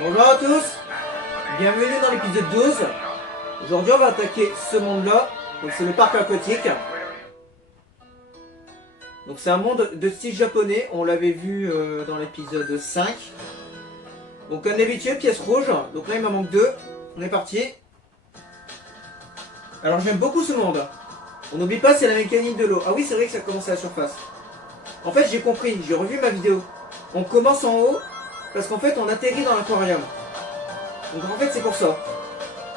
Bonjour à tous, bienvenue dans l'épisode 12. Aujourd'hui on va attaquer ce monde-là, donc c'est le parc aquatique. Donc c'est un monde de style japonais, on l'avait vu dans l'épisode 5. Donc comme d'habitude, pièce rouge, donc là il m'en manque 2, on est parti. Alors j'aime beaucoup ce monde. On n'oublie pas, c'est la mécanique de l'eau. Ah oui, c'est vrai que ça commence à la surface. En fait j'ai compris, j'ai revu ma vidéo. On commence en haut, parce qu'en fait on atterrit dans l'aquarium. Donc en fait c'est pour ça.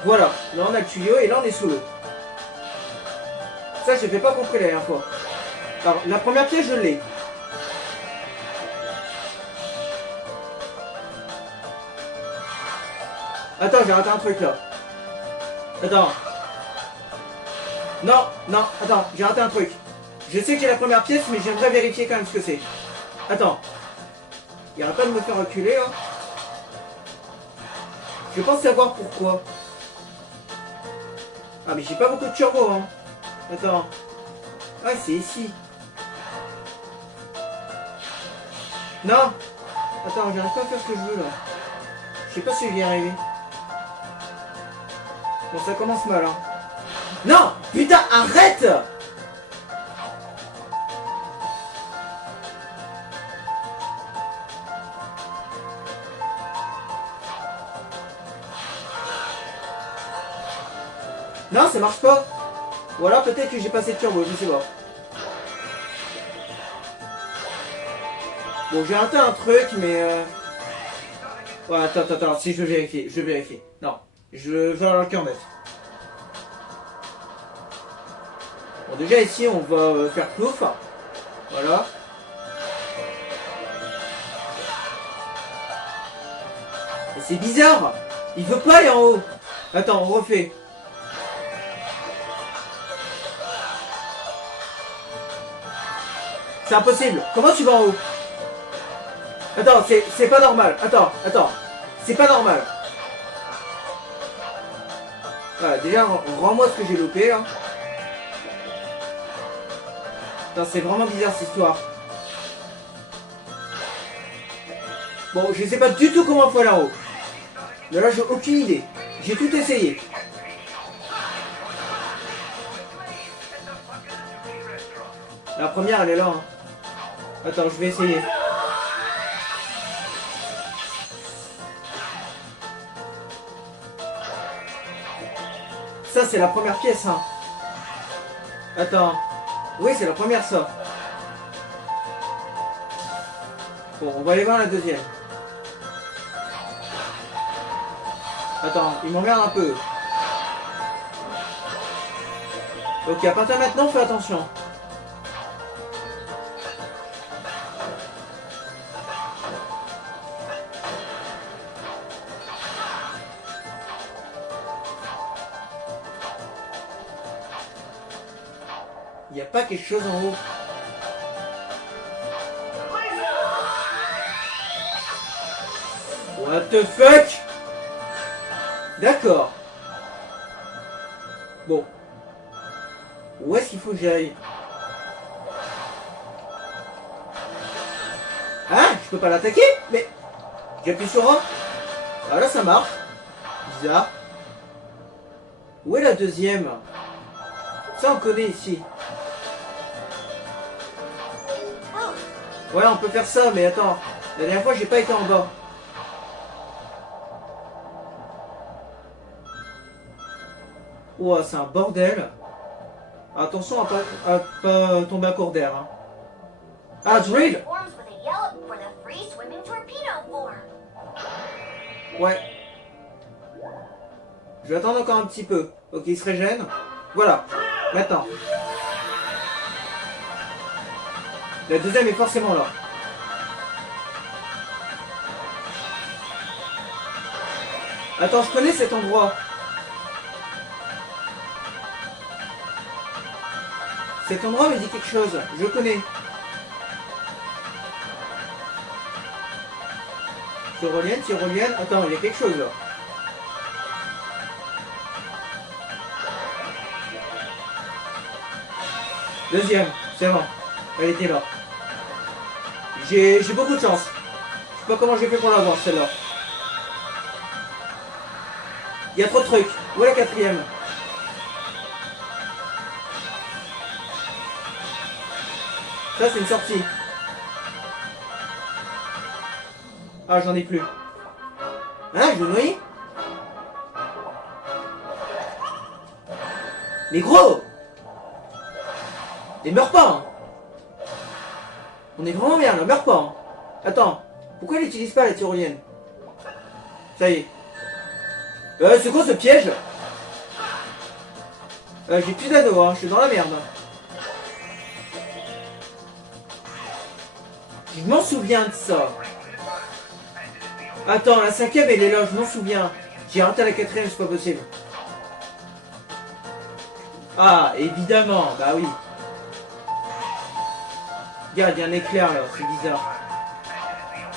Voilà, là on a le tuyau et là on est sous l'eau. Ça je n'ai pas compris la dernière fois. Alors la première pièce je l'ai. Attends, j'ai raté un truc là. Attends. Non, non, attends, j'ai raté un truc. Je sais que j'ai la première pièce mais j'aimerais vérifier quand même ce que c'est. Attends. Il arrête pas de me faire reculer là. Je pense savoir pourquoi. Ah mais j'ai pas beaucoup de turbo hein. Attends. Ah c'est ici. Non. Attends, j'arrive pas à faire ce que je veux là. Je sais pas si je vais y arriver. Bon ça commence mal hein. Non. Putain arrête. Non ça marche pas. Ou alors peut-être que j'ai pas assez de turbo, je sais pas. Bon j'ai raté un truc mais ouais attends, si je vais vérifier, Non, je vais avoir le cœur net. Bon déjà ici on va faire plouf. Voilà. Et c'est bizarre. Il veut pas aller en haut. Attends, on refait. C'est impossible. Comment tu vas en haut? Attends, c'est pas normal. Attends. C'est pas normal. Voilà, déjà, rends-moi ce que j'ai loupé là. Attends, c'est vraiment bizarre cette histoire. Bon, je sais pas du tout comment il faut aller en haut. Mais là, j'ai aucune idée. J'ai tout essayé. La première, elle est là. Hein. Attends, je vais essayer. Ça, c'est la première pièce. Hein. Attends. Oui, c'est la première, ça. Bon, on va aller voir la deuxième. Attends, il m'emmerde un peu. Ok, à partir de maintenant, fais attention. Il n'y a pas quelque chose en haut. What the fuck? D'accord. Bon. Où est-ce qu'il faut que j'aille? Hein? Je peux pas l'attaquer? Mais... J'appuie sur A. Ah là ça marche. Bizarre. Où est la deuxième? Ça on connaît ici. Ouais on peut faire ça mais attends. La dernière fois j'ai pas été en bas. Ouah c'est un bordel. Attention à pas tomber à court d'air. Hein. Ah drill. Ouais. Je vais attendre encore un petit peu. Ok il se régène. Voilà. Maintenant. La deuxième est forcément là. Attends, je connais cet endroit. Cet endroit me dit quelque chose. Je connais. Tyrolienne. Attends, il y a quelque chose là. Deuxième, c'est bon. Elle était là. J'ai beaucoup de chance. Je sais pas comment j'ai fait pour l'avoir celle-là. Il y a trop de trucs. Où est la quatrième? Ça, c'est une sortie. Ah, j'en ai plus. Hein, je vais noyer? Mais gros! Mais meurs pas, hein. On est vraiment bien là, meurs pas, hein. Attends, pourquoi il n'utilise pas la tyrolienne? Ça y est. C'est quoi ce piège? J'ai plus d'anneaux, hein, je suis dans la merde. Je m'en souviens de ça. Attends, la cinquième elle est là, je m'en souviens. J'ai raté la quatrième, c'est pas possible. Ah, évidemment, bah oui. Regarde, il y a un éclair là, c'est bizarre.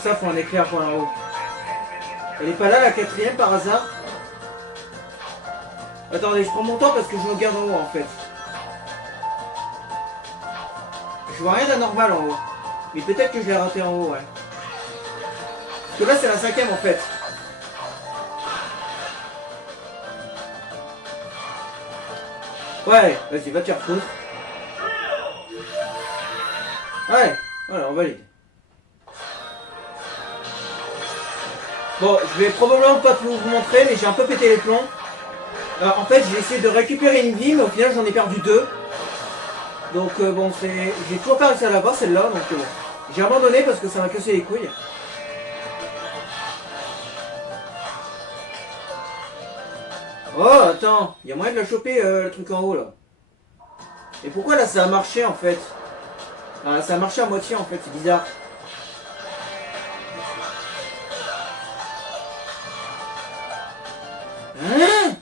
Ça, faut un éclair pour en haut. Elle est pas là la quatrième par hasard? Attendez, je prends mon temps parce que je me regarde en haut en fait. Je vois rien d'anormal en haut. Mais peut-être que je l'ai raté en haut, ouais. Parce que là c'est la cinquième en fait. Ouais, vas-y, va te faire foutre. Ouais, voilà, on valide. Bon, je vais probablement pas vous montrer, mais j'ai un peu pété les plombs. En fait, j'ai essayé de récupérer une vie, mais au final, j'en ai perdu deux. Donc, bon, c'est... J'ai toujours pas réussi à l'avoir, celle-là, donc bon. J'ai abandonné parce que ça m'a cassé les couilles. Oh, attends, il y a moyen de la choper, le truc en haut, là. Et pourquoi, là, ça a marché, en fait? Ah, ça a marché à moitié, en fait, c'est bizarre. Hein?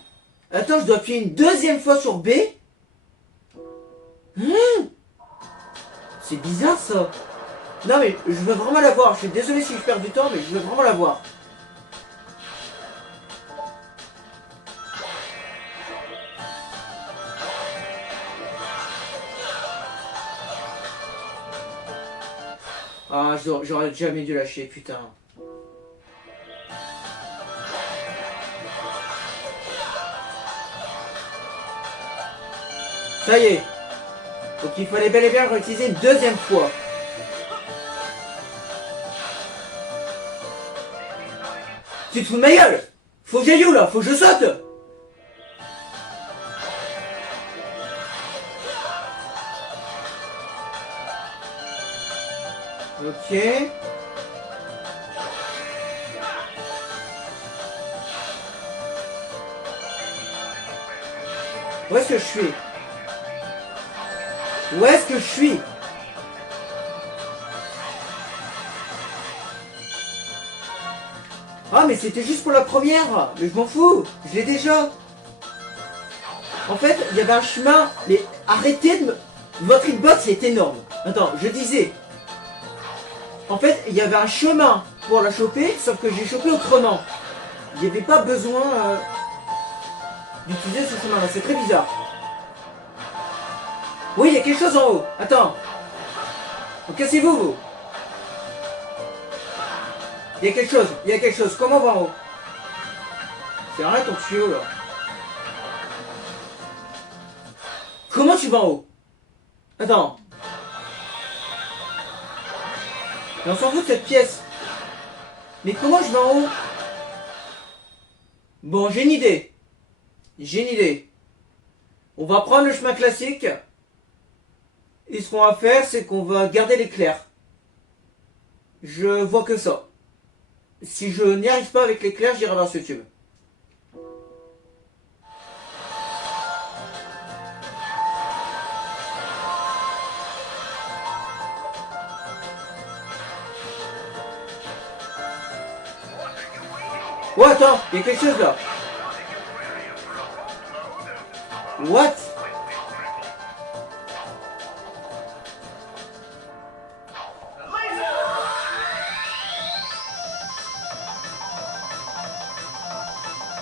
Attends, je dois appuyer une deuxième fois sur B? Hein? C'est bizarre, ça. Non, mais je veux vraiment la voir. Je suis désolé si je perds du temps, mais je veux vraiment la voir. Ah, j'aurais jamais dû lâcher, putain. Ça y est. Donc il fallait bel et bien réutiliser une deuxième fois. Tu te fous de ma gueule? Faut que j'aille où là? Faut que je saute? Ok. Où est-ce que je suis? Où est-ce que je suis? Ah mais c'était juste pour la première. Mais je m'en fous. Je l'ai déjà. En fait, il y avait un chemin. Mais arrêtez de me... Votre hitbox est énorme. Attends, je disais. En fait, il y avait un chemin pour la choper, sauf que j'ai chopé autrement. Il n'y avait pas besoin d'utiliser ce chemin-là. C'est très bizarre. Oui, il y a quelque chose en haut. Attends. Donc, cassez-vous, vous. Il y a quelque chose. Il y a quelque chose. Comment on va en haut? C'est rien ton tuyau, là. Comment tu vas en haut? Attends. Mais on s'en fout de cette pièce. Mais comment je vais en haut? Bon, j'ai une idée. J'ai une idée. On va prendre le chemin classique. Et ce qu'on va faire, c'est qu'on va garder l'éclair. Je vois que ça. Si je n'y arrive pas avec l'éclair, j'irai vers ce tube. Oh attends, il y a quelque chose là. What?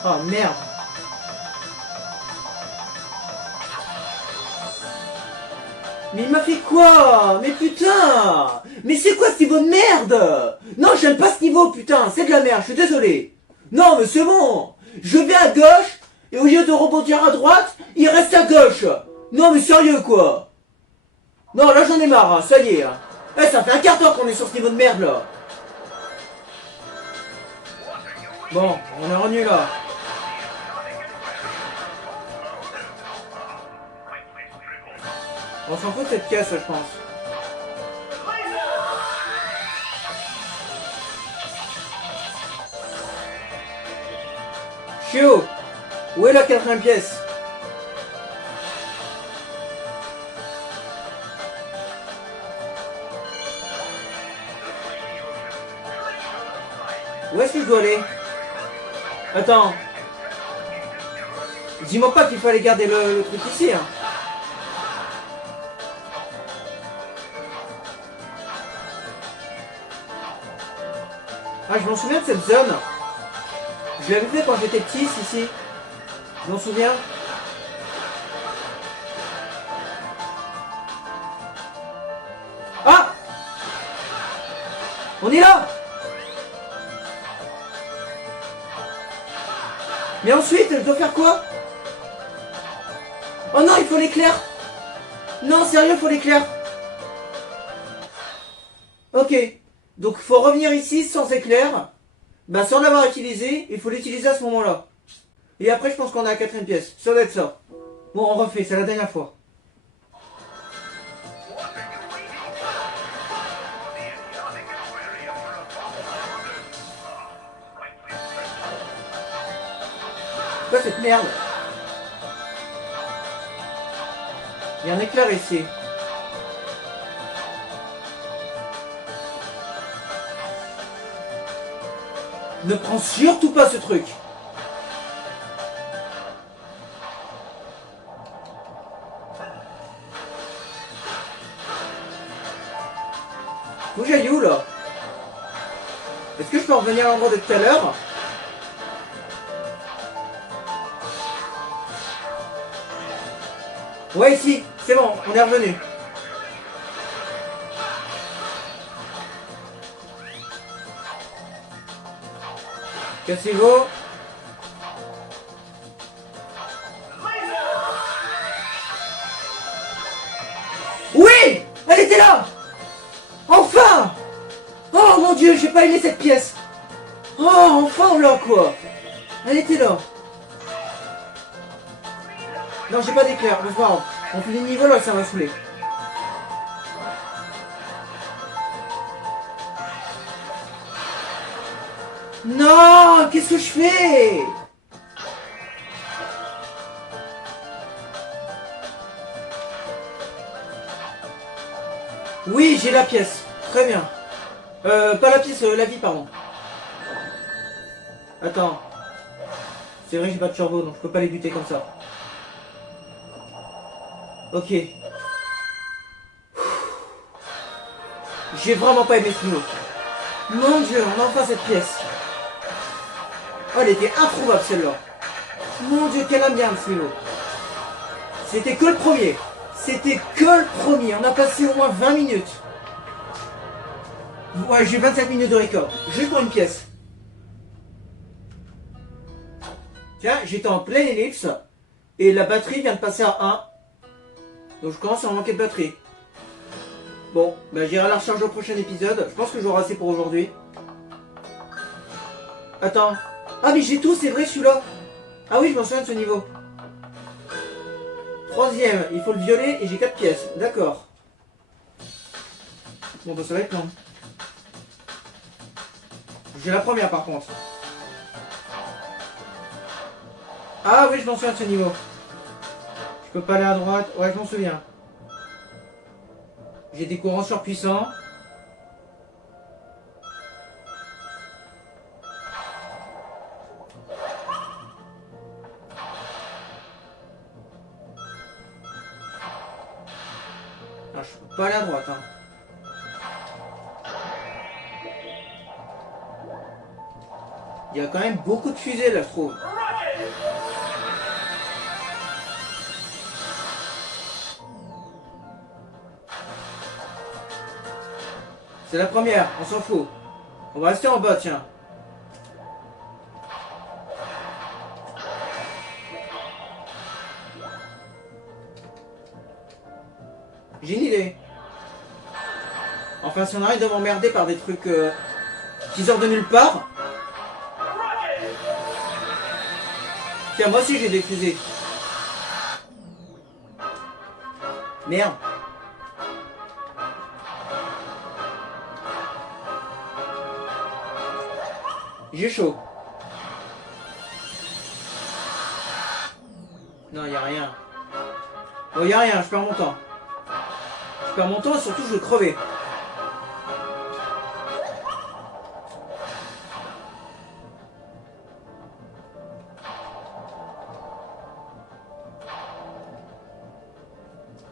Oh merde. Mais il m'a fait quoi? Mais putain! Mais c'est quoi ce niveau de merde? Non, j'aime pas ce niveau, putain, c'est de la merde, je suis désolé. Non, mais c'est bon. Je vais à gauche, et au lieu de rebondir à droite, il reste à gauche. Non, mais sérieux, quoi. Non, là, j'en ai marre, hein, ça y est. Hein. Eh, ça fait un quart d'heure qu'on est sur ce niveau de merde, là. Bon, on est revenu là. On s'en fout de cette caisse, je pense. Chio, où est la quatrième pièce? Où est-ce que je dois aller? Attends. Dis-moi pas qu'il fallait garder le truc ici, hein. Ah, je m'en souviens de cette zone. Je l'avais fait quand j'étais petit, ici. Je m'en souviens. Ah! On est là! Mais ensuite, je dois faire quoi? Oh non, il faut l'éclair! Non, sérieux, il faut l'éclair! Ok. Donc, il faut revenir ici sans éclair. Bah, sans l'avoir utilisé, il faut l'utiliser à ce moment-là. Et après, je pense qu'on a la quatrième pièce. Ça doit être ça. Bon, on refait, c'est la dernière fois. C'est quoi cette merde? Il y a un éclair ici. Ne prends surtout pas ce truc. Faut que j'aille où là? Est-ce que je peux revenir à l'endroit de tout à l'heure? Ouais, ici, c'est bon, on est revenu. Cassez-vous. Oui! Elle était là! Enfin! Oh mon dieu, j'ai pas aimé cette pièce! Oh, enfin on l'a quoi! Elle était là! Non, j'ai pas d'éclair, mais c'est pas grave. On fait des niveaux là, ça va saouler. Non! Qu'est-ce que je fais? Oui, j'ai la pièce. Très bien. Pas la pièce, la vie, pardon. Attends. C'est vrai que j'ai pas de turbo, donc je peux pas les buter comme ça. Ok. J'ai vraiment pas aimé ce niveau. Mon dieu, on a enfin cette pièce. Oh, elle était introuvable celle-là. Mon dieu, quelle ambiance ce niveau. C'était que le premier. C'était que le premier. On a passé au moins 20 minutes. Ouais, j'ai 27 minutes de record. Juste pour une pièce. Tiens, j'étais en pleine ellipse. Et la batterie vient de passer à 1. Donc je commence à en manquer de batterie. Bon, bah j'irai la recharger au prochain épisode. Je pense que j'aurai assez pour aujourd'hui. Attends. Ah mais j'ai tout, c'est vrai celui-là. Ah oui, je m'en souviens de ce niveau. Troisième, il faut le violet et j'ai 4 pièces. D'accord. Bon bah ça va être long. J'ai la première par contre. Ah oui, je m'en souviens de ce niveau. Je peux pas aller à droite. Ouais, je m'en souviens. J'ai des courants surpuissants. Ah, je peux pas aller à droite. Hein. Il y a quand même beaucoup de fusées là, je trouve. C'est la première, on s'en fout. On va rester en bas, tiens. J'ai une idée. Enfin, si on arrête de m'emmerder par des trucs qui sortent de nulle part. Tiens, moi aussi j'ai des fusées. Merde. J'ai chaud. Non, y a rien. Bon, y a rien, je perds mon temps. Je perds mon temps et surtout je vais crever.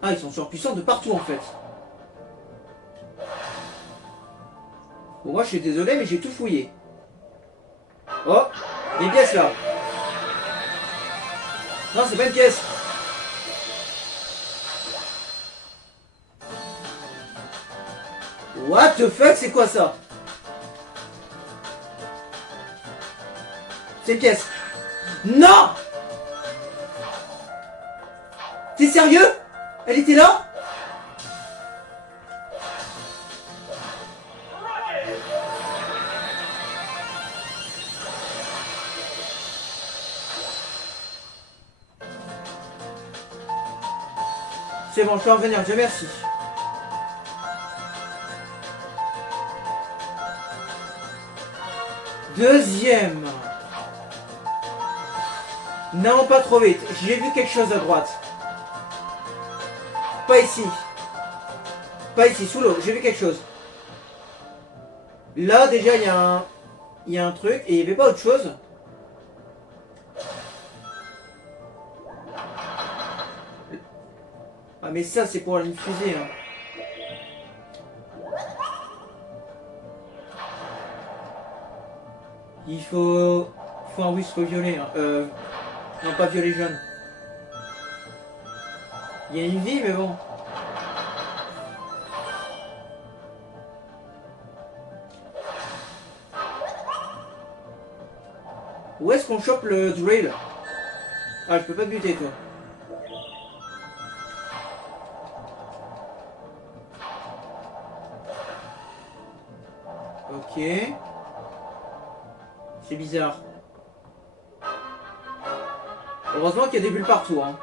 Ah, ils sont surpuissants de partout en fait. Bon, moi je suis désolé, mais j'ai tout fouillé. Oh, il y a une pièce là. Non, c'est pas une pièce. What the fuck, c'est quoi ça? C'est une pièce. Non! T'es sérieux? Elle était là? C'est bon, je peux revenir, Dieu merci. Deuxième. Non, pas trop vite. J'ai vu quelque chose à droite. Pas ici. Pas ici, sous l'eau. J'ai vu quelque chose. Là, déjà, il y a un truc. Et il n'y avait pas autre chose. Ah, mais ça, c'est pour une fusée. Hein. Il faut un whisky violet. Hein. Non, pas violet jaune. Il y a une vie, mais bon. Où est-ce qu'on chope le drill? Ah, je peux pas te buter, toi. Ok. C'est bizarre. Heureusement qu'il y a des bulles partout. Hein.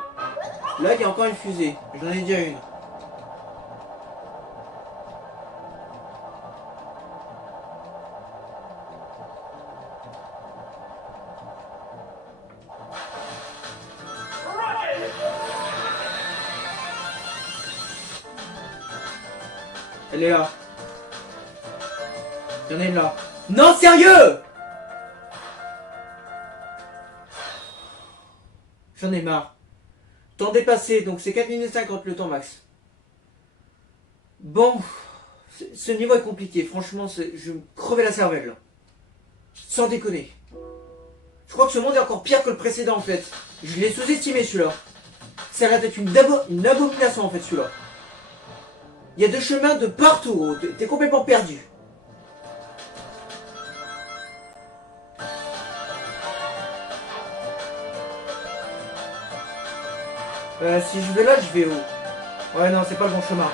Là, il y a encore une fusée. J'en ai déjà une. Elle est là. Il y en a une là. Non, sérieux! J'en ai marre. Temps dépassé, donc c'est 4 minutes 50 le temps max. Bon, ce niveau est compliqué. Franchement, je vais me crever la cervelle. Là. Sans déconner. Je crois que ce monde est encore pire que le précédent en fait. Je l'ai sous-estimé celui-là. Ça a l'air d'être une abomination en fait celui-là. Il y a des chemins de partout. T'es complètement perdu. Si je vais là, je vais où? Ouais, non, c'est pas le bon chemin.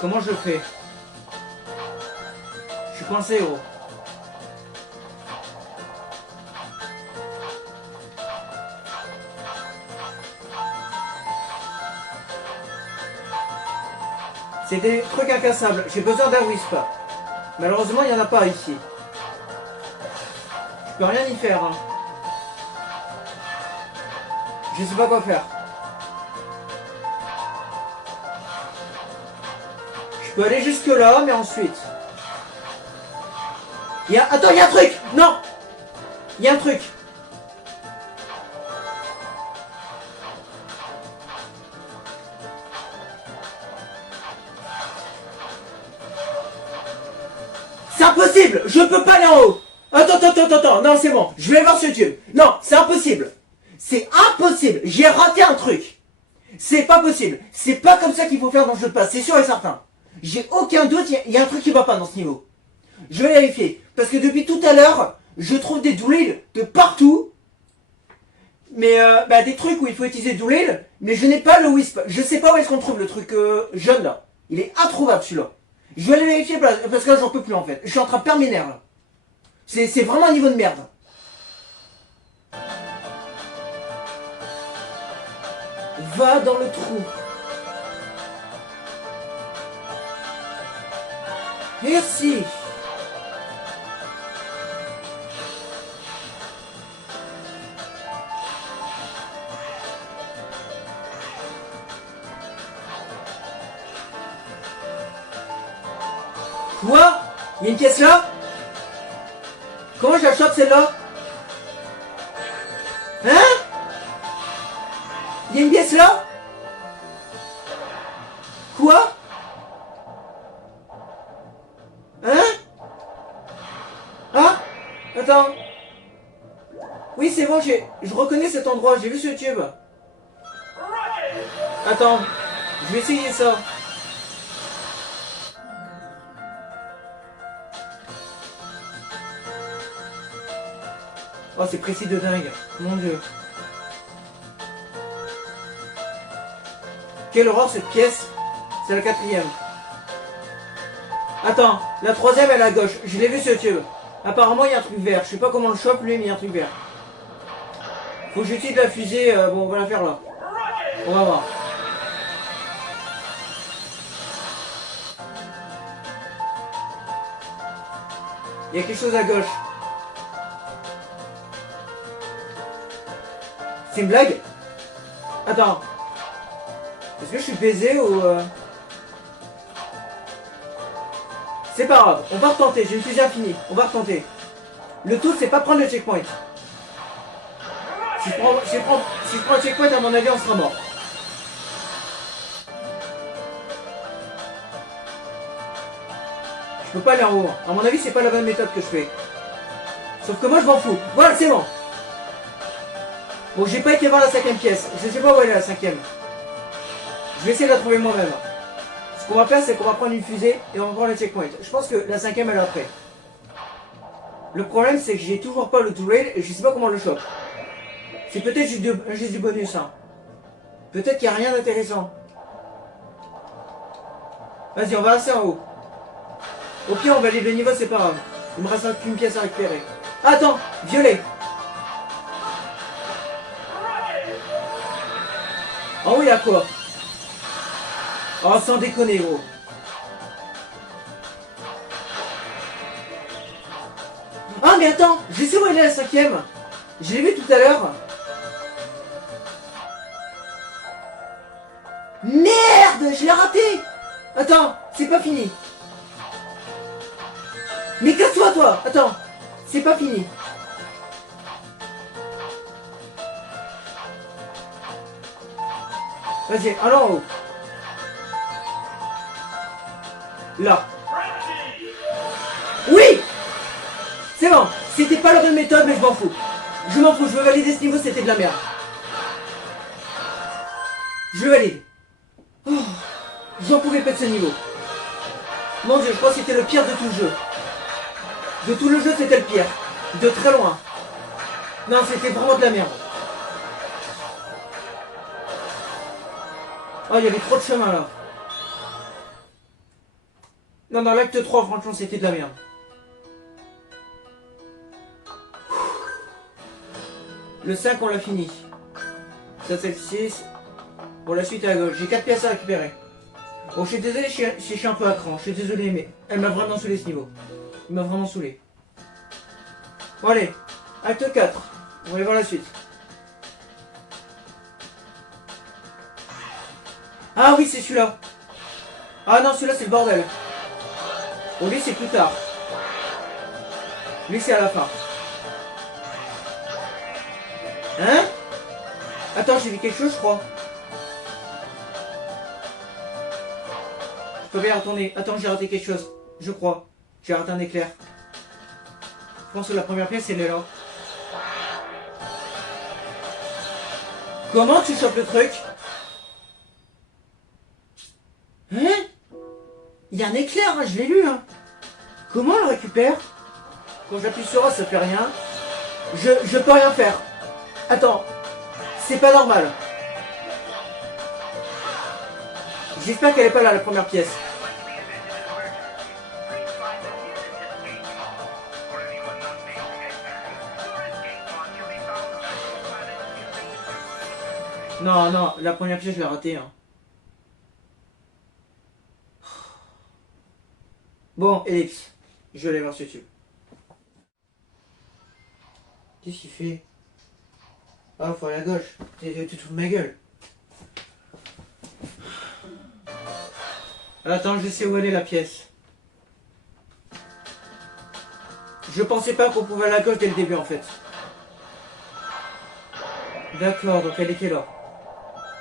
Comment je le fais? Je suis coincé, gros. C'est des trucs incassables. J'ai besoin d'un wisp. Malheureusement, il n'y en a pas ici. Je peux rien y faire. Hein. Je sais pas quoi faire. Je peux aller jusque là, mais ensuite... Attends, il y a un truc! Non! Il y a un truc! C'est impossible! Je peux pas aller en haut! Attends, non c'est bon, je vais voir sur YouTube. Non, c'est impossible! C'est impossible! J'ai raté un truc! C'est pas possible! C'est pas comme ça qu'il faut faire dans le jeu de passe, c'est sûr et certain! J'ai aucun doute, il y a un truc qui va pas dans ce niveau. Je vais vérifier. Parce que depuis tout à l'heure, je trouve des drills de partout. Mais des trucs où il faut utiliser drill, mais je n'ai pas le wisp. Je sais pas où est-ce qu'on trouve le truc jaune là. Il est introuvable celui-là. Je vais aller vérifier parce que là j'en peux plus en fait. Je suis en train de perdre mes nerfs là. C'est vraiment un niveau de merde. Va dans le trou. Merci. Quoi? Il y a une pièce là? Comment je la chope celle-là? Hein? Il y a une pièce là? Quoi? Hein? Ah? Attends. Oui, c'est bon, je reconnais cet endroit, j'ai vu sur YouTube. Attends, je vais essayer ça. Oh, c'est précis de dingue. Mon dieu. Quelle horreur cette pièce. C'est la 4e. Attends, la 3e elle est à gauche. Je l'ai vu sur YouTube. Apparemment il y a un truc vert. Je sais pas comment on le chope lui, mais il y a un truc vert. Faut que j'utilise la fusée. Bon, on va la faire là. On va voir. Il y a quelque chose à gauche. C'est une blague? Attends. Est-ce que je suis baisé ou... C'est pas grave, on va retenter, j'ai une fusée infinie, on va retenter. Le tout c'est pas prendre le checkpoint. Si je prends le checkpoint, à mon avis on sera mort. Je peux pas aller en haut. À mon avis c'est pas la bonne méthode que je fais. Sauf que moi je m'en fous. Voilà, c'est bon. Bon, j'ai pas été voir la 5e pièce. Je sais pas où elle est la 5e. Je vais essayer de la trouver moi-même. Ce qu'on va faire, c'est qu'on va prendre une fusée et on va prendre le checkpoint. Je pense que la 5e elle est après. Le problème, c'est que j'ai toujours pas le two-rail et je sais pas comment le chope. C'est peut-être juste du bonus, hein. Peut-être qu'il n'y a rien d'intéressant. Vas-y, on va assez en haut. Au pire, on valide le niveau, c'est pas grave. Il me reste qu'une pièce à récupérer. Ah, attends, violet. En haut, il y a quoi? Oh, sans déconner, gros. Ah, mais attends, je sais où elle est la 5e. Je l'ai vu tout à l'heure. Merde, je l'ai raté. Attends, c'est pas fini. Mais casse-toi, toi. Attends, c'est pas fini. Vas-y, allons en haut. Là. Oui. C'est bon. C'était pas la bonne méthode, mais je m'en fous. Je m'en fous, je veux valider ce niveau, c'était de la merde. Je valide. Oh, j'en pouvais pas de ce niveau. Mon dieu, je crois que c'était le pire de tout le jeu. De tout le jeu, c'était le pire. De très loin. Non, c'était vraiment de la merde. Oh, il y avait trop de chemin là. Non, dans l'acte 3, franchement, c'était de la merde. Le 5, on l'a fini. Ça, c'est le 6. Bon, la suite est à gauche. J'ai 4 pièces à récupérer. Bon, je suis désolé si je suis un peu à cran. Je suis désolé, mais elle m'a vraiment saoulé ce niveau. Il m'a vraiment saoulé. Bon, allez. Acte 4. On va aller voir la suite. Ah oui, c'est celui-là. Ah non, celui-là, c'est le bordel. Bon, lui, c'est plus tard. Lui, c'est à la fin. Hein? Attends, j'ai vu quelque chose, je crois. Je peux bien retourner. Attends, j'ai raté quelque chose. Je crois. J'ai raté un éclair. Je pense que la première pièce, elle est là. Comment tu chopes le truc? Hein? Il y a un éclair, hein, je l'ai lu, hein. Comment on le récupère? Quand j'appuie sur A, ça fait rien. Je peux rien faire. Attends. C'est pas normal. J'espère qu'elle est pas là, la première pièce. Non, non, la première pièce, je l'ai ratée. Hein. Bon, Ellipse. Je vais aller voir sur YouTube. Qu'est-ce qu'il fait? Ah, faut aller à gauche. Tu te fous de ma gueule. Attends, je sais où elle est la pièce. Je pensais pas qu'on pouvait aller à gauche dès le début en fait. D'accord, donc elle était là.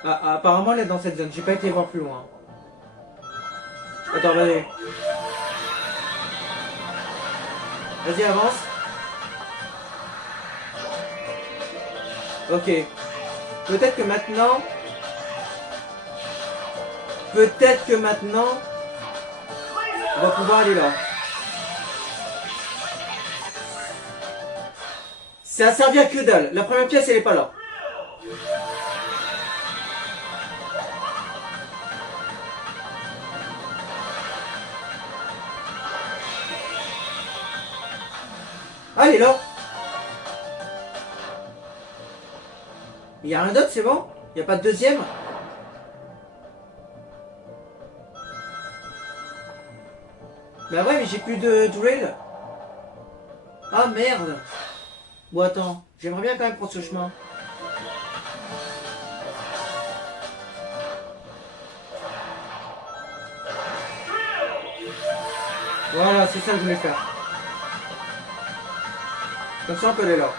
Ah, apparemment elle est dans cette zone, j'ai pas été voir plus loin. Attends, vas-y. Vas-y, avance. Ok. Peut-être que maintenant... on va pouvoir aller là. Ça a servi à que dalle. La première pièce, elle est pas là. Ah, elle est là. Il y a rien d'autre, c'est bon? Il y a pas de deuxième? Bah ouais, mais j'ai plus de drill. Ah merde. Bon, attends, j'aimerais bien quand même prendre ce chemin. Voilà, c'est ça que je voulais faire. Comme ça, on peut aller là.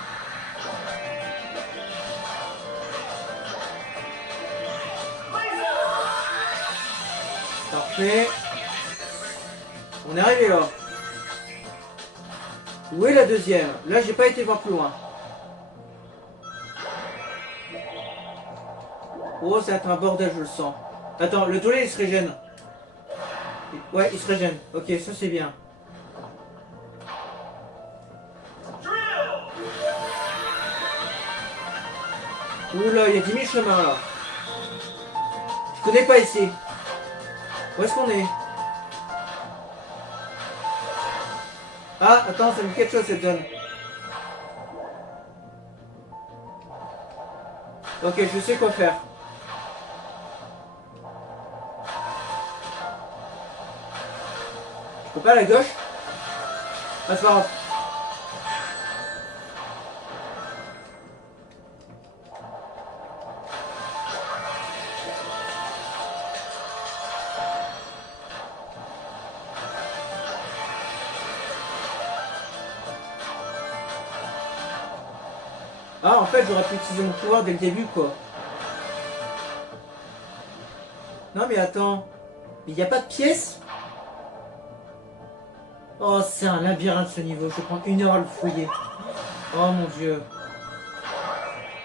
Parfait. On est arrivé là. Où est la deuxième? Là, j'ai pas été voir plus loin. Oh, ça va être un bordel, je le sens. Attends, le toilet, il se régène. Ouais, il se régène. Ok, ça c'est bien. Oula, il y a 10 000 chemins là. Je connais pas ici. Où est-ce qu'on est? Ah, attends, ça me dit quelque chose cette zone. Ok, je sais quoi faire. Je peux pas aller à gauche? Ah, c'est pas grave. Ah, en fait, j'aurais pu utiliser mon pouvoir dès le début, quoi. Non, mais attends. Il n'y a pas de pièce? Oh, c'est un labyrinthe ce niveau. Je vais prendre 1 heure à le fouiller. Oh mon dieu.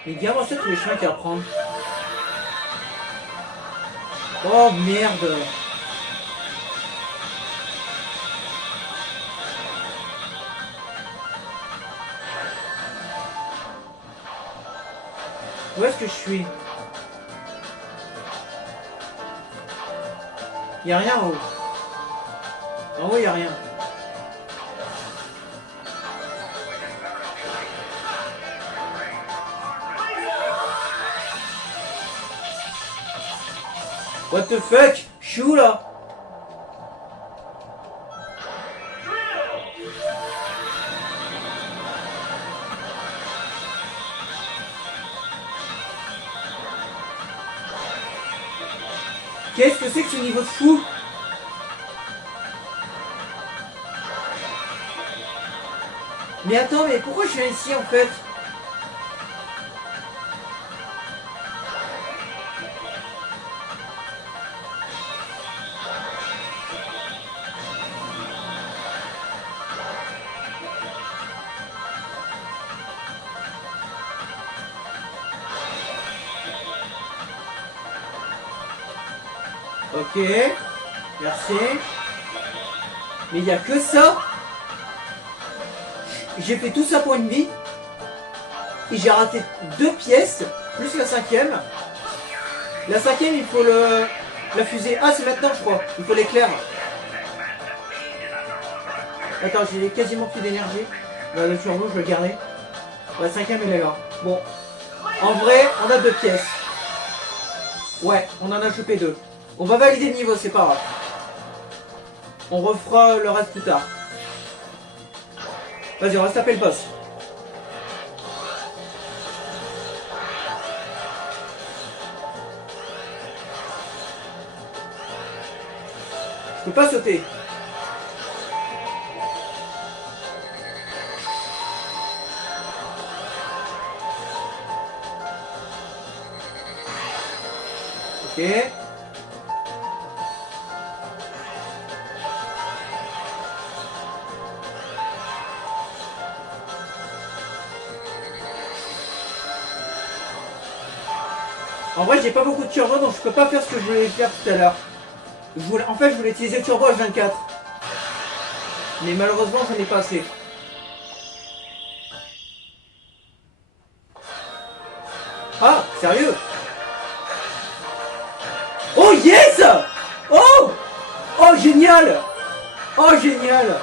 Mais dis-moi ça tous les chemins qu'il y a à prendre. Oh merde. Où est-ce que je suis? Il n'y a rien en haut. En haut, il n'y a rien. What the fuck? Je suis où là? Qu'est-ce que c'est que ce niveau de fou? Mais attends, mais pourquoi je suis ici en fait? Ok, merci. Mais il n'y a que ça? j'ai fait tout ça pour une vie. Et j'ai raté 2 pièces, plus la 5e. La 5e, il faut la fusée. Ah, c'est maintenant, je crois. Il faut l'éclair. Attends, j'ai quasiment plus d'énergie. Bah, le turbo, je vais le garder. La 5e, elle est là. Bon. En vrai, on a 2 pièces. Ouais, on en a chopé 2. On va valider le niveau, c'est pas grave. On refera le reste plus tard. Vas-y, on va se taper le boss. Je peux pas sauter. Ok. En vrai, j'ai pas beaucoup de turbo, donc je peux pas faire ce que je voulais faire tout à l'heure. En fait, je voulais utiliser le turbo H24. Mais malheureusement, j'en ai pas assez. Ah, sérieux? Oh yes! Oh! Oh génial! Oh génial!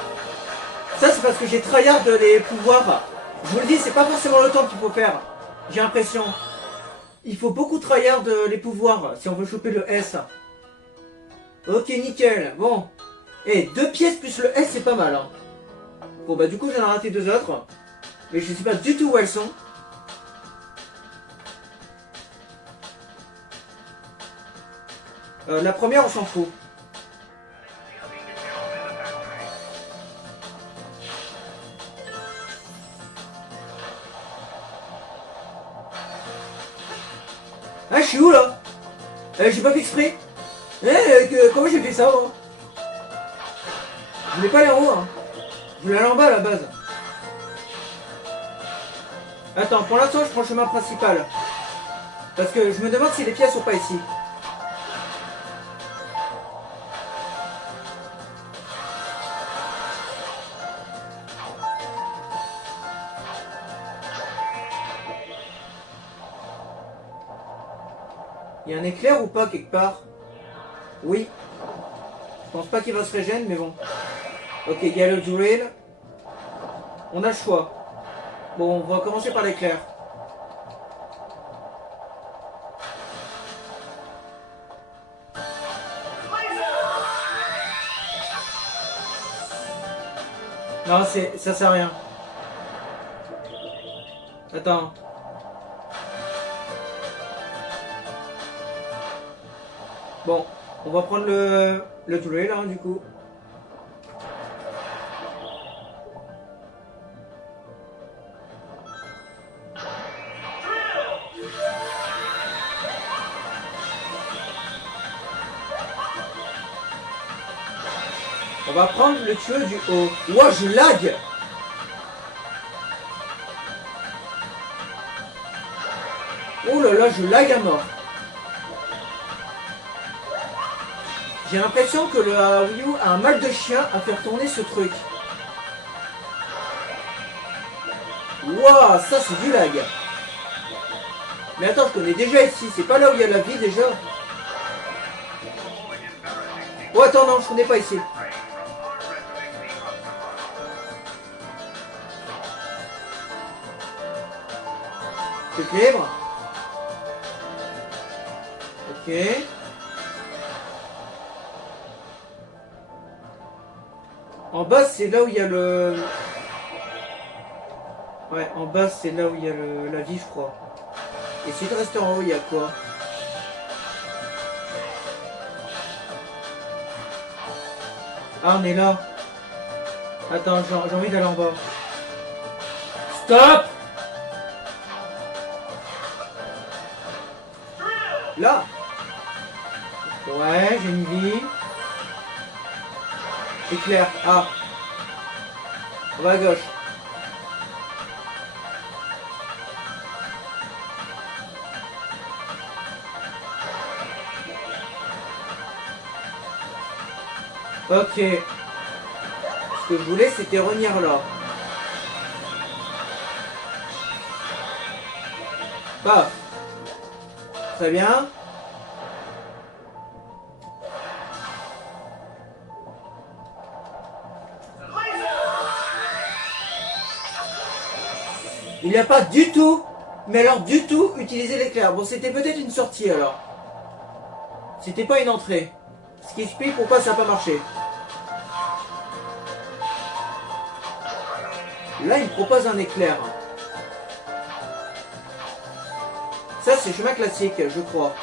Ça c'est parce que j'ai tryhard les pouvoirs. Je vous le dis, c'est pas forcément le temps qu'il faut faire. J'ai l'impression. Il faut beaucoup tryhard les pouvoirs si on veut choper le S. Ok, nickel. Bon. Et 2 pièces plus le S, c'est pas mal. Hein. Bon bah du coup j'en ai raté 2 autres. Mais je sais pas du tout où elles sont. La première, on s'en fout. Ah, je suis où là? J'ai pas fait exprès. Comment j'ai fait ça moi? Je voulais pas aller en haut. Hein. Je voulais aller en bas à la base. Attends, pour l'instant je prends le chemin principal. Parce que je me demande si les pièces sont pas ici. Il y a un éclair ou pas quelque part? Oui. Je pense pas qu'il va se régénérer, mais bon. Ok, il y a le drill. On a le choix. Bon, on va commencer par l'éclair. Non, ça sert à rien. Attends. Bon, on va prendre le drill, hein, du coup. On va prendre le tuyau du haut. Ouah, je lag! Oh là là, je lag à mort. J'ai l'impression que le Wii U a un mal de chien à faire tourner ce truc. Ouah, ça c'est du lag. Mais attends, je connais déjà ici. C'est pas là où il y a la vie déjà? Oh attends, non, je connais pas ici. C'est libre. Ok. En bas, c'est là où il y a le... Ouais, en bas, c'est là où il y a la vie, je crois. Et si je reste en haut, il y a quoi? Ah, on est là. Attends, j'ai envie d'aller en bas. Stop! Là! Ouais, j'ai une vie. Éclair. Ah. On va à gauche. Ok. Ce que je voulais, c'était revenir là. Paf. Très bien. Il n'a pas du tout, mais alors du tout, utilisé l'éclair. Bon, c'était peut-être une sortie alors. C'était pas une entrée. Ce qui explique pourquoi ça n'a pas marché. Là, il me propose un éclair. Ça, c'est chemin classique, je crois.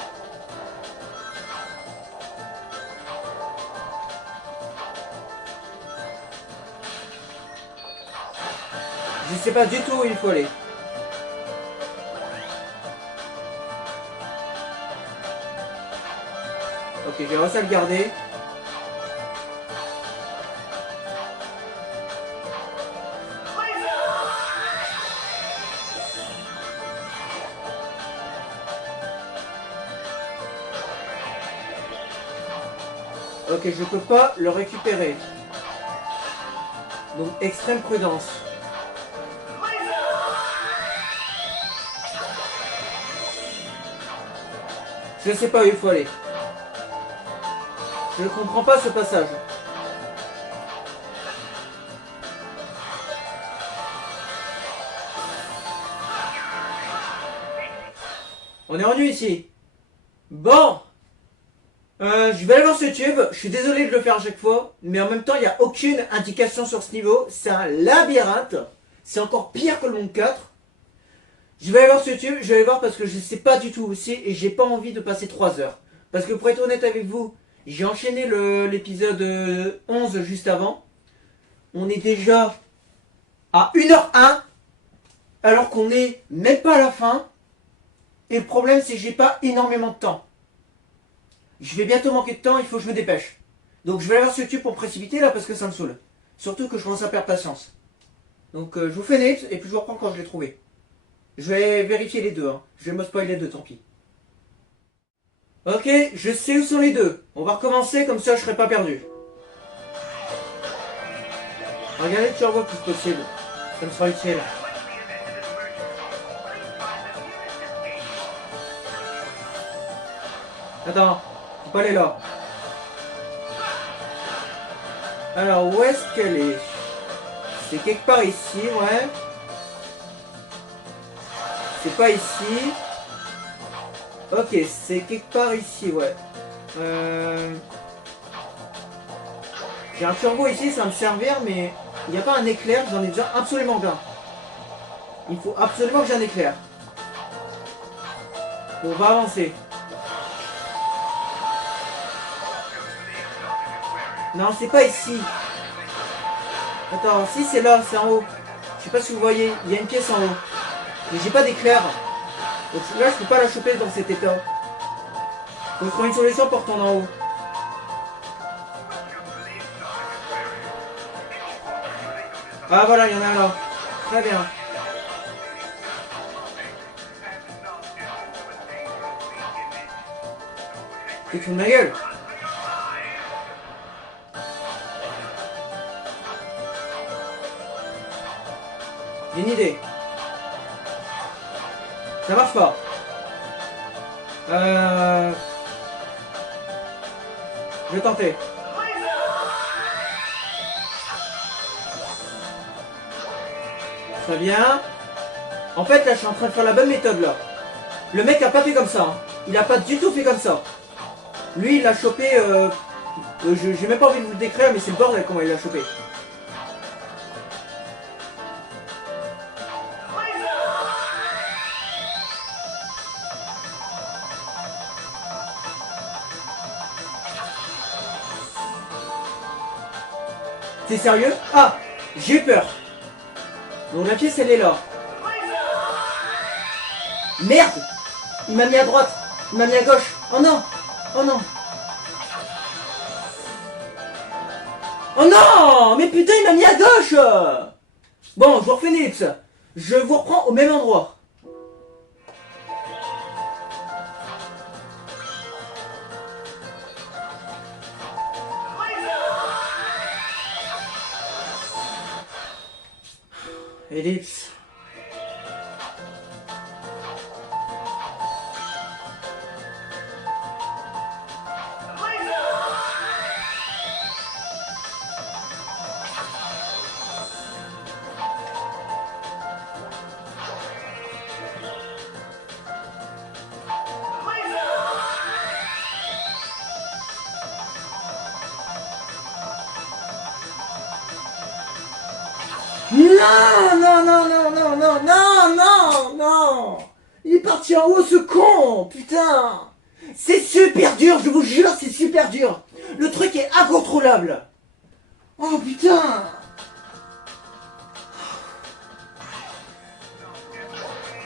Je sais pas du tout où il faut aller. Ok, j'ai réussi à le garder. Ok, je peux pas le récupérer. Donc, extrême prudence. Je sais pas où il faut aller. Je ne comprends pas ce passage. On est revenu ici. Bon. Je vais aller voir ce tube. Je suis désolé de le faire à chaque fois. Mais en même temps, il n'y a aucune indication sur ce niveau. C'est un labyrinthe. C'est encore pire que le monde 4. Je vais aller voir ce tube. Je vais aller voir parce que je ne sais pas du tout où c'est. Et j'ai pas envie de passer 3 heures. Parce que pour être honnête avec vous, j'ai enchaîné l'épisode 11 juste avant. On est déjà à 1h01. Alors qu'on est même pas à la fin. Et le problème, c'est que j'ai pas énormément de temps. Je vais bientôt manquer de temps, il faut que je me dépêche. Donc je vais aller voir ce tube pour me précipiter là parce que ça me saoule. Surtout que je commence à perdre patience. Donc je vous fais une ellipse et puis je vous reprends quand je l'ai trouvé. Je vais vérifier les deux. Hein. Je vais me spoiler les deux, tant pis. Ok, je sais où sont les deux. On va recommencer comme ça je serai pas perdu. Regardez le turbo le plus possible. Ça me sera utile. Attends, faut pas aller là. Alors où est-ce qu'elle est? C'est quelque part ici, ouais. C'est pas ici. Ok, c'est quelque part ici, ouais. J'ai un turbo ici, ça va me servir, mais il n'y a pas un éclair, j'en ai déjà absolument plein. Il faut absolument que j'ai un éclair. Bon, on va avancer. Non, c'est pas ici. Attends, si c'est là, c'est en haut. Je sais pas si vous voyez, il y a une pièce en haut. Mais j'ai pas d'éclair. Donc là, je peux pas la choper dans cet état. Faut trouver une solution pour retourner en haut. Ah voilà, il y en a un là. Très bien. Tu te fous de ma gueule? J'ai une idée. Ça marche pas. Je vais tenter. Très bien. En fait, là, je suis en train de faire la bonne méthode, là. Le mec a pas fait comme ça. Hein. Il a pas du tout fait comme ça. Lui, il a chopé... j'ai même pas envie de vous le décrire, mais c'est le bordel comment il l'a chopé. T'es sérieux? Ah, j'ai eu peur. Donc la pièce, elle est là. Merde! Il m'a mis à droite. Il m'a mis à gauche. Oh non! Oh non! Oh non! Mais putain, il m'a mis à gauche! Bon, je vous refais une ellipse. Je vous reprends au même endroit. Ellipse. Non, non, non, non, non, non, non, non, non. Il est parti en haut, ce con, putain. C'est super dur, je vous jure, c'est super dur. Le truc est incontrôlable. Oh putain.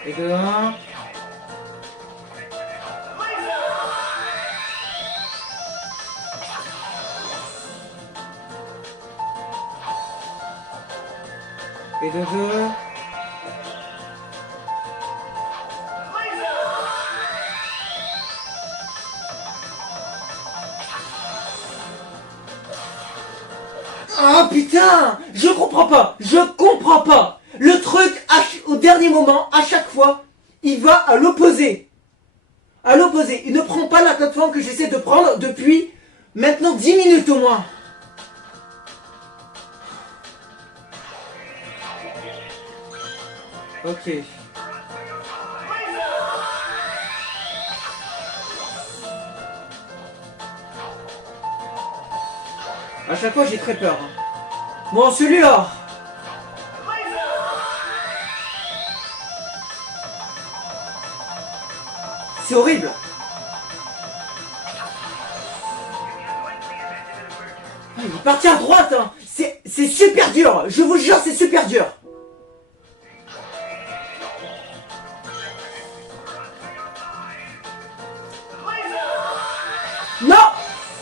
Et de 1. Et de 2. Ah putain, je comprends pas. Le truc, au dernier moment, à chaque fois, il va à l'opposé. À l'opposé. Il ne prend pas la plateforme que j'essaie de prendre depuis maintenant 10 minutes au moins. Ok. À chaque fois, j'ai très peur. Bon, celui-là. C'est horrible. Il est parti à droite. Hein. C'est super dur. Je vous jure, c'est super dur. Non.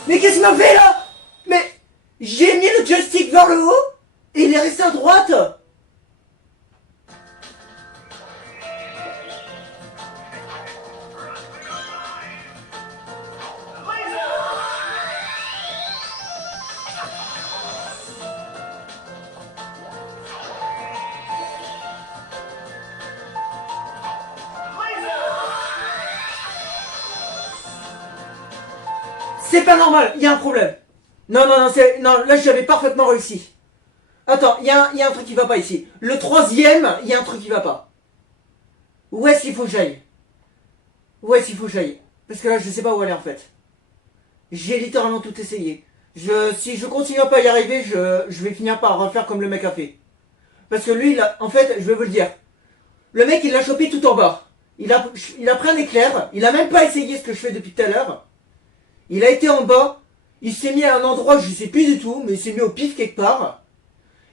Mais qu'est-ce qu'il m'a fait là? Mais j'ai mis le joystick vers le haut et il est resté à droite. C'est pas normal, il y a un problème. Non, non, non, non, là j'avais parfaitement réussi. Attends, il y a un truc qui va pas ici. Le troisième, il y a un truc qui va pas. Où est-ce qu'il faut que j'aille? Où est-ce qu'il faut que j'aille? Parce que là, je sais pas où aller en fait. J'ai littéralement tout essayé. Si je continue à pas y arriver, je vais finir par refaire comme le mec a fait. Parce que lui, en fait, je vais vous le dire. Le mec, il l'a chopé tout en bas. Il a pris un éclair. Il a même pas essayé ce que je fais depuis tout à l'heure. Il a été en bas. Il s'est mis à un endroit, je sais plus du tout, mais il s'est mis au pif quelque part.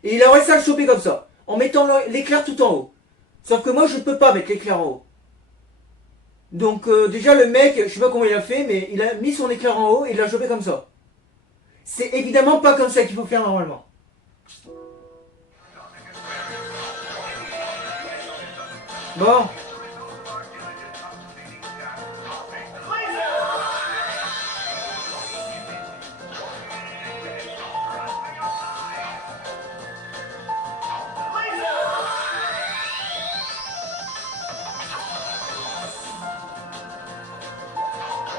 Et il a réussi à le choper comme ça. En mettant l'éclair tout en haut. Sauf que moi, je peux pas mettre l'éclair en haut. Donc déjà, le mec, je sais pas comment il a fait, mais il a mis son éclair en haut et il l'a chopé comme ça. C'est évidemment pas comme ça qu'il faut faire normalement. Bon.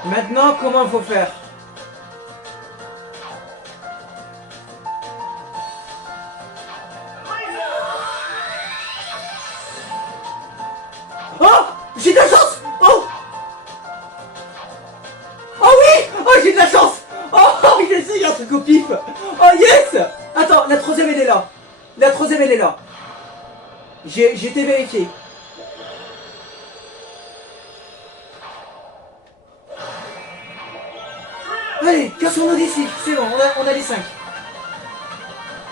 Maintenant, comment il faut faire? Oh! J'ai de la chance! Oh! Oh oui! Oh, j'ai de la chance! Oh, j'ai essayé un truc au pif! Oh yes! Attends, la troisième elle est là. La troisième elle est là. J'ai été vérifié. Allez, cassons-nous d'ici. C'est bon, on a les 5.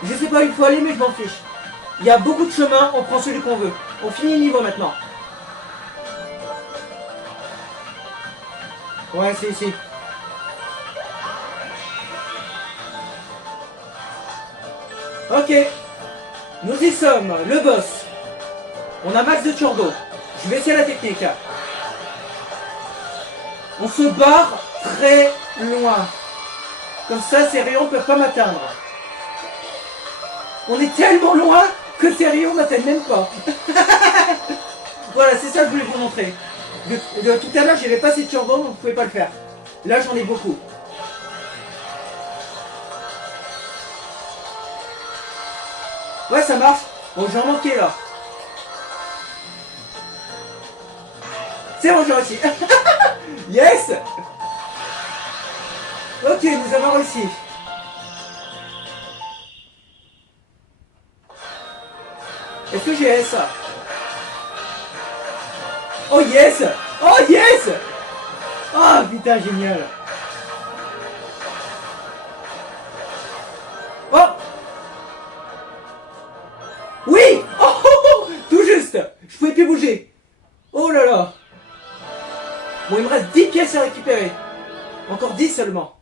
Je sais pas où il faut aller, mais je m'en fiche. Il y a beaucoup de chemins, on prend celui qu'on veut. On finit le niveau maintenant. Ouais, c'est ici. Ok. Nous y sommes, le boss. On a max de turbo. Je vais essayer la technique. On se barre très loin. Comme ça, ces rayons ne peuvent pas m'atteindre. On est tellement loin que ces rayons ne m'atteignent même pas. Voilà, c'est ça que je voulais vous montrer. Tout à l'heure, j'avais pas assez de turbo, donc vous ne pouvez pas le faire. Là, j'en ai beaucoup. Ouais, ça marche. Bon, j'ai en manqué là. C'est bon, j'ai réussi. Yes. Ok, nous avons réussi. pièce. Oh yes. Oh yes. Oh putain, génial. Oh. Oui. Oh, oh, oh, tout juste. Je pouvais plus bouger. Oh là là. Bon, il me reste 10 pièces à récupérer. Encore 10 seulement.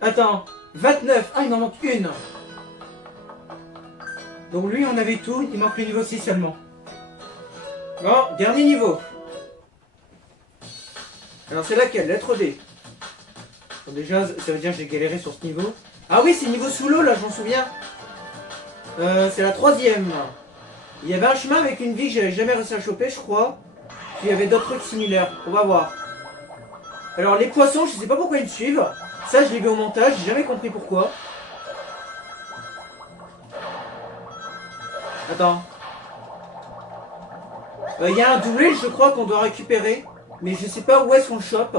Attends, 29. Ah, il m'en manque une. Donc lui, on avait tout. Il manque le niveau 6 seulement. Bon, dernier niveau. Alors c'est laquelle? Lettre D. Bon, déjà, ça veut dire que j'ai galéré sur ce niveau. Ah oui, c'est le niveau sous l'eau, là, je m'en souviens. C'est la 3e. Il y avait un chemin avec une vie que j'avais jamais réussi à choper, je crois. Puis il y avait d'autres trucs similaires. On va voir. Alors les poissons, je sais pas pourquoi ils me suivent. Ça, je l'ai vu au montage, j'ai jamais compris pourquoi. Attends. Il y a un doublé, je crois, qu'on doit récupérer. Mais je sais pas où est-ce qu'on le chope.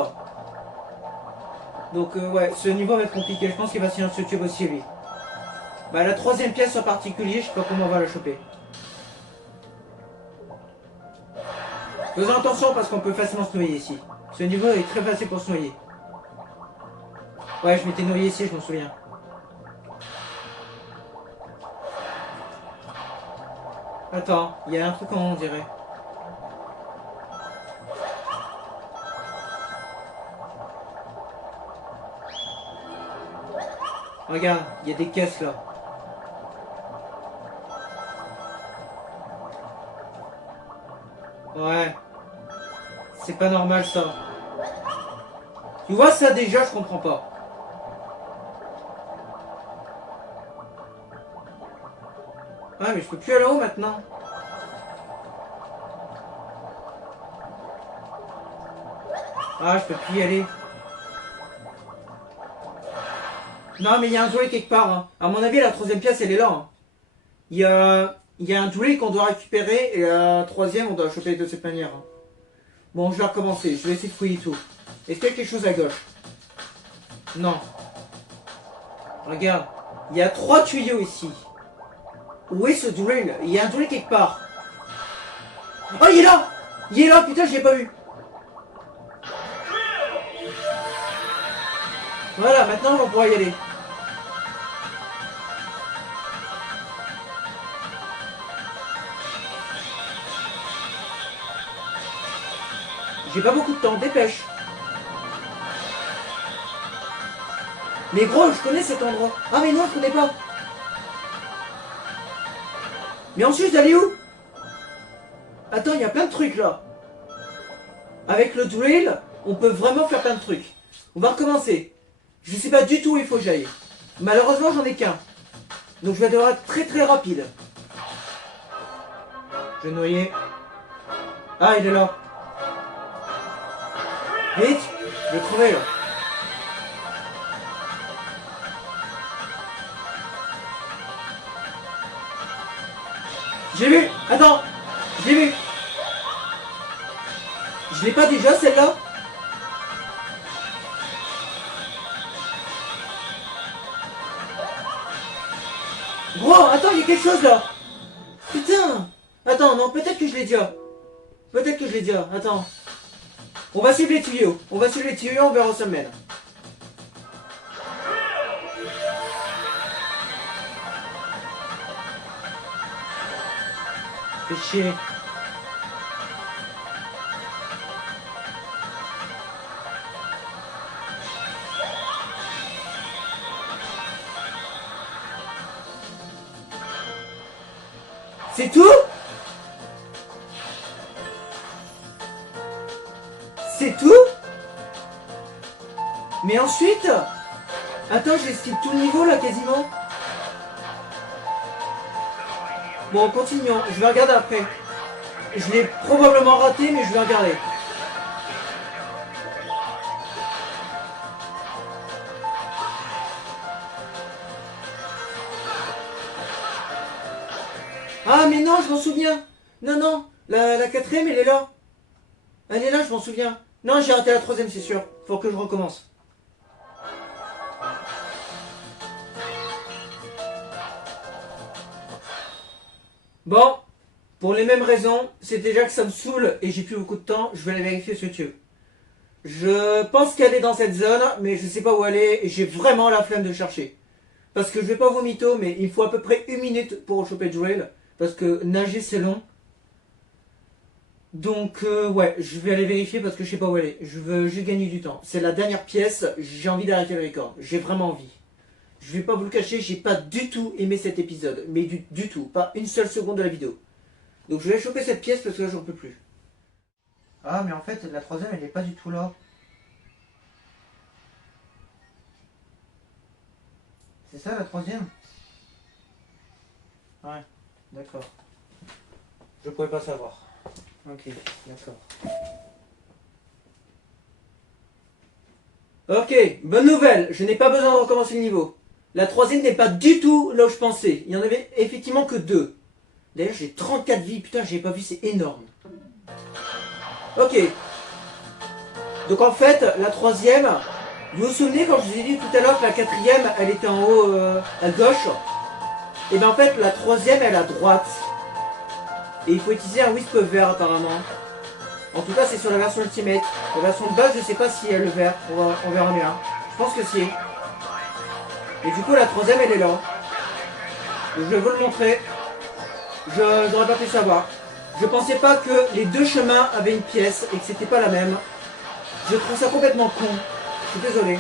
Donc ouais, ce niveau va être compliqué. Je pense qu'il va s'y se tube aussi, lui. Bah la 3e pièce en particulier, je sais pas comment on va la choper. Faisons attention parce qu'on peut facilement se noyer ici. Ce niveau est très facile pour se noyer. Ouais, je m'étais noyé ici, je m'en souviens. Attends, il y a un truc en haut, on dirait. Regarde, il y a des caisses là. Ouais. C'est pas normal ça. Tu vois ça déjà, je comprends pas. Ouais, mais je peux plus aller en haut maintenant. Ah, je peux plus y aller. Non, mais il y a un doué quelque part. Hein. À mon avis, la 3e pièce, elle est là. Hein. Il y a un doué qu'on doit récupérer et la 3e, on doit la choper de cette manière. Hein. Bon, je vais recommencer. Je vais essayer de fouiller tout. Est-ce qu'il y a quelque chose à gauche? Non. Regarde. Il y a 3 tuyaux ici. Où est ce drill? Il y a un drill quelque part. Oh, il est là! Il est là, putain, je l'ai pas vu. Voilà, maintenant on va pouvoir y aller. J'ai pas beaucoup de temps, dépêche. Mais gros, je connais cet endroit. Ah mais non, je connais pas. Mais ensuite, d'aller où? Attends, il y a plein de trucs là. Avec le drill, on peut vraiment faire plein de trucs. On va recommencer. Je sais pas du tout où il faut que j'aille. Malheureusement, j'en ai qu'un. Donc je vais devoir être très très rapide. Je vais noyer. Ah, il est là. Vite, je vais trouver là. J'ai vu. Attends, je l'ai vu. Je l'ai pas déjà celle-là? Gros, attends, il y a quelque chose là. Putain. Attends, non, peut-être que je l'ai déjà. Peut-être que je l'ai déjà. Attends. On va suivre les tuyaux. On va suivre les tuyaux, on verra où ça mène. Fais chier. C'est tout? C'est tout? Mais ensuite... Attends, j'ai skip tout le niveau là quasiment. Bon, continuons. Je vais regarder après. Je l'ai probablement raté, mais je vais regarder. Ah, mais non, je m'en souviens. Non, non, la 4e, elle est là. Elle est là, je m'en souviens. Non, j'ai raté la 3e, c'est sûr. Faut que je recommence. Bon, pour les mêmes raisons, c'est déjà que ça me saoule et j'ai plus beaucoup de temps, je vais la vérifier sur YouTube. Je pense qu'elle est dans cette zone, mais je sais pas où elle est et j'ai vraiment la flemme de chercher. Parce que je vais pas vous mytho, mais il faut à peu près 1 minute pour choper Joel. Parce que nager c'est long. Donc ouais, je vais aller vérifier parce que je sais pas où elle est. Je veux juste gagner du temps. C'est la dernière pièce, j'ai envie d'arrêter le record. J'ai vraiment envie. Je vais pas vous le cacher, j'ai pas du tout aimé cet épisode. Mais du tout, pas une seule seconde de la vidéo. Donc je vais choper cette pièce parce que là j'en peux plus. Ah mais en fait la troisième elle est pas du tout là. C'est ça la troisième? Ouais, d'accord. Je pouvais pas savoir. Ok, d'accord. Ok, bonne nouvelle, je n'ai pas besoin de recommencer le niveau. La troisième n'est pas du tout là où je pensais. Il y en avait effectivement que 2. D'ailleurs j'ai 34 vies, putain j'ai pas vu, c'est énorme. Ok. Donc en fait, la troisième, vous vous souvenez quand je vous ai dit tout à l'heure que la quatrième elle était en haut à gauche? Et bien en fait la troisième elle est à droite. Et il faut utiliser un Wisp vert apparemment. En tout cas c'est sur la version Ultimate. La version de base je sais pas si elle est le vert, on verra bien. Je pense que si. Et du coup la troisième elle est là. Donc, je vais vous le montrer. Je n'aurais pas pu savoir. Je pensais pas que les deux chemins avaient une pièce et que c'était pas la même. Je trouve ça complètement con. Je suis désolé.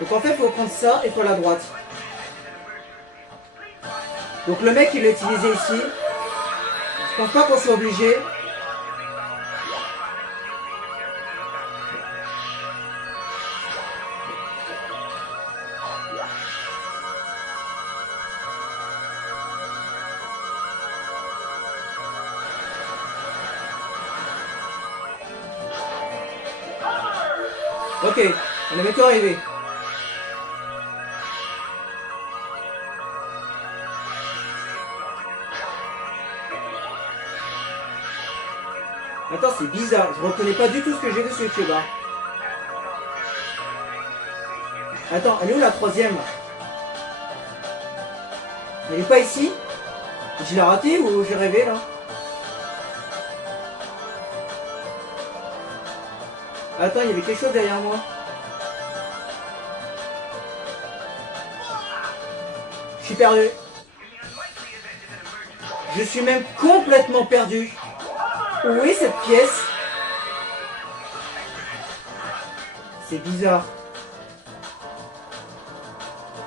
Donc en fait il faut prendre ça et il faut la droite. Donc le mec il l'a utilisé ici. Je pense pas qu'on soit obligé. Ok, on est bientôt arrivé. Attends, c'est bizarre, je reconnais pas du tout ce que j'ai vu sur YouTube. Hein. Attends, elle est où la troisième? Elle est pas ici? Je l'ai raté ou j'ai rêvé là? Attends, il y avait quelque chose derrière moi. Je suis perdu. Je suis même complètement perdu. Où est cette pièce? C'est bizarre.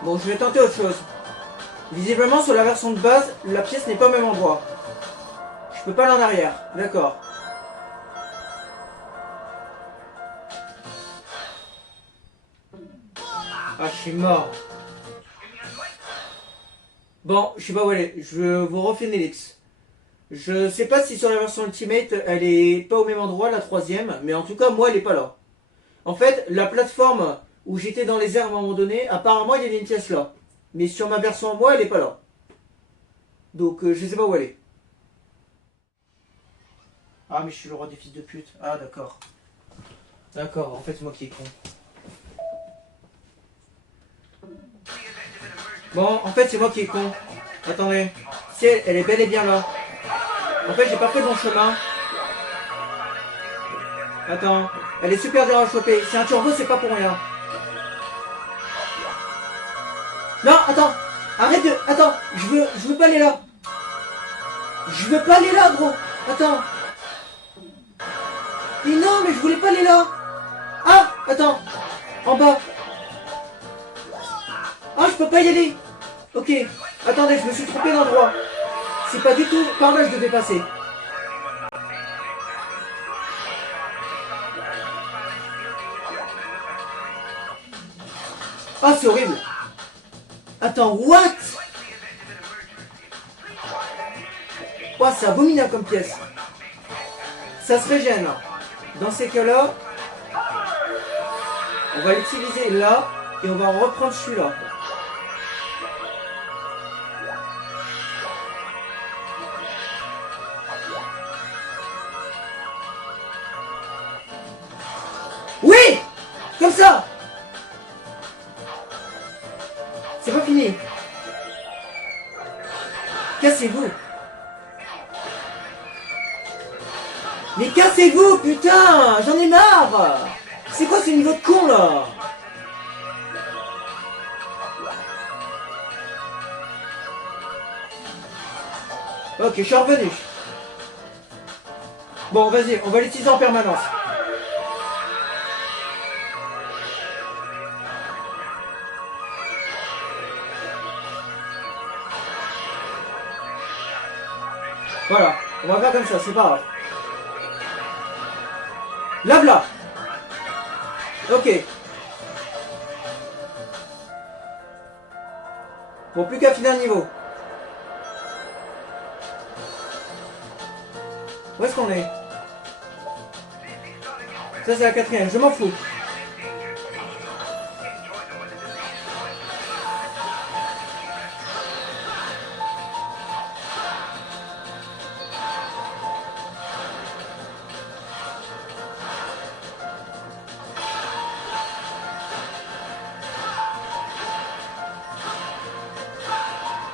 Bon, je vais tenter autre chose. Visiblement, sur la version de base, la pièce n'est pas au même endroit. Je peux pas aller en arrière. D'accord. Ah, je suis mort. Bon, je sais pas où elle est. Je vous refais une ellipse. Je sais pas si sur la version Ultimate, elle est pas au même endroit, la troisième, mais en tout cas, moi, elle est pas là. En fait, la plateforme où j'étais dans les airs à un moment donné, apparemment, il y avait une pièce là. Mais sur ma version, moi, elle est pas là. Donc, je sais pas où elle est. Ah, mais je suis le roi des fils de pute. Ah, d'accord. D'accord, en fait, c'est moi qui est con. Bon, en fait, c'est moi qui est con. Attendez. Si, elle est bel et bien là. En fait, j'ai pas pris le bon chemin. Attends. Elle est super dure à choper. C'est un turbo, c'est pas pour rien. Non, attends. Arrête de... Attends. Je veux pas aller là. Je veux pas aller là, gros. Attends. Mais non, mais je voulais pas aller là. Ah, attends. En bas. Ah, je peux pas y aller. Ok. Attendez, je me suis trompé d'endroit. C'est pas du tout par là que je devais passer. Ah, c'est horrible. Attends, what? Oh, c'est abominable comme pièce. Ça se régène. Dans ces cas-là, on va l'utiliser là et on va en reprendre celui-là. Oui! Comme ça! C'est pas fini. Cassez-vous. niveau, putain! J'en ai marre! C'est quoi ce niveau de con, là? Ok, je suis revenu. Bon, vas-y, on va l'utiliser en permanence. Voilà, on va faire comme ça, c'est pas grave. Là. Ok. Bon, plus qu'à finir un niveau. Où est-ce qu'on est? Ça, c'est la quatrième, je m'en fous.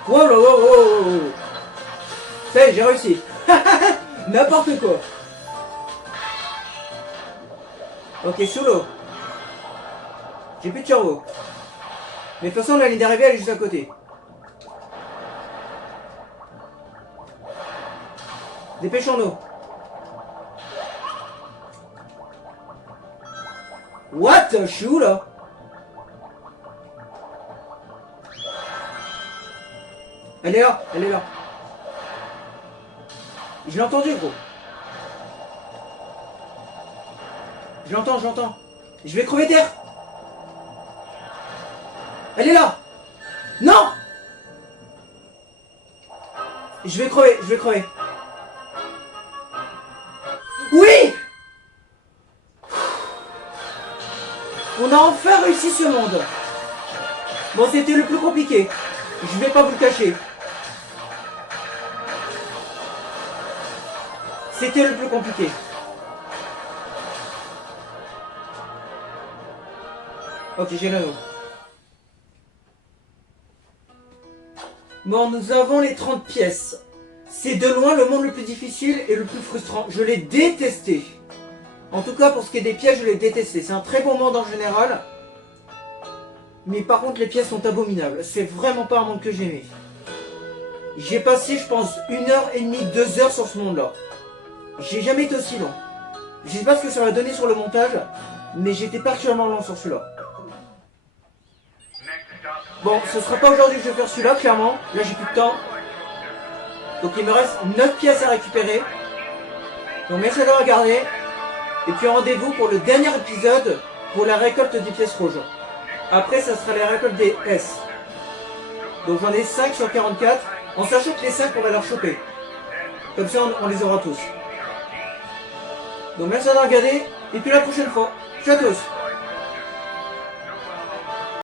Wow. Ça y est, j'ai réussi. N'importe quoi. Ok, sous l'eau. J'ai plus de turbo. Mais de toute façon, la ligne d'arrivée, elle est juste à côté. Dépêchons-nous. What? Je suis où, là? Elle est là. Je l'ai entendu, gros. Je l'entends. Je vais crever terre. Elle est là. Non. Je vais crever. Oui. On a enfin réussi ce monde. Bon, c'était le plus compliqué. Je vais pas vous le cacher. C'était le plus compliqué. Ok, j'ai l'anneau. Bon, nous avons les 30 pièces. C'est de loin le monde le plus difficile et le plus frustrant. Je l'ai détesté. En tout cas, pour ce qui est des pièces, je l'ai détesté. C'est un très bon monde en général. Mais par contre, les pièces sont abominables. C'est vraiment pas un monde que j'aimais. J'ai passé, je pense, 1h30, 2 heures sur ce monde-là. J'ai jamais été aussi long. Je sais pas ce que ça va donner sur le montage, mais j'étais particulièrement long sur celui-là. Bon, ce sera pas aujourd'hui que je vais faire celui-là, clairement. Là, j'ai plus de temps. Donc, il me reste 9 pièces à récupérer. Donc, merci d'avoir regardé. Et puis, rendez-vous pour le dernier épisode pour la récolte des pièces rouges. Après, ça sera la récolte des S. Donc, j'en ai 5 sur 44. En sachant que les 5, on va leur choper. Comme ça, on les aura tous. Donc, merci d'avoir regardé. Et puis, la prochaine fois. Ciao à tous.